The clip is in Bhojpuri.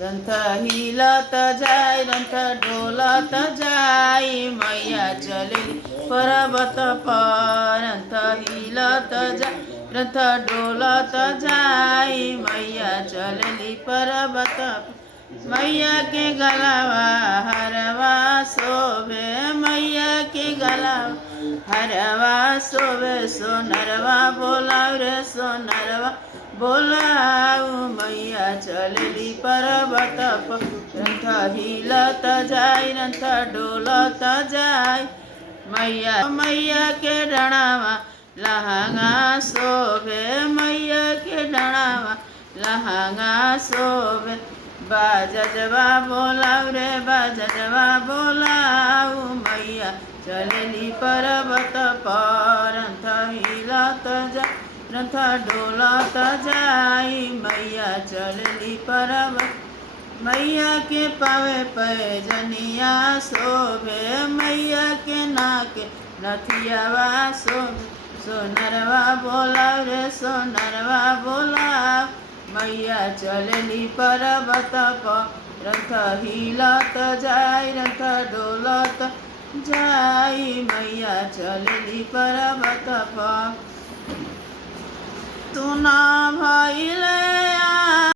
रंथ हिलत जाय रंथ डोलत जाय मैया चलेली पर्वत पर रंथ हिलत जाय रंथ डोलत जाय मैया चलेली पर्वत पर। मैया के गलावा हरवा शोभे मैया के गलावा हरवा शोभे सोनरवा बोलाव रे सोनरवा बोलाऊ मैया चलेली पर्वत पर रंथ हिलत जाय रंथ डोलत जाय मैया के डणावा लहंगा शोभे मैया के डणावा लहंगा शोभे बाजवा बोलाव रे बाजवा बोलाऊ मैया चलेली पर्वत पर रंथ हिलत जाय रंथ डोलत जाय मैया चलेली पर्वत। मैया के पावे पैजनिया शोभे मैया के नाके नथियावा शोभे सोनरवा बोलाव रे सोनरवा बोलाव मैया चलेली पर्वत पर रंथ हिलत जाय रंथ डोलत जाय मैया चलेली पर्वत पर। सुना भइल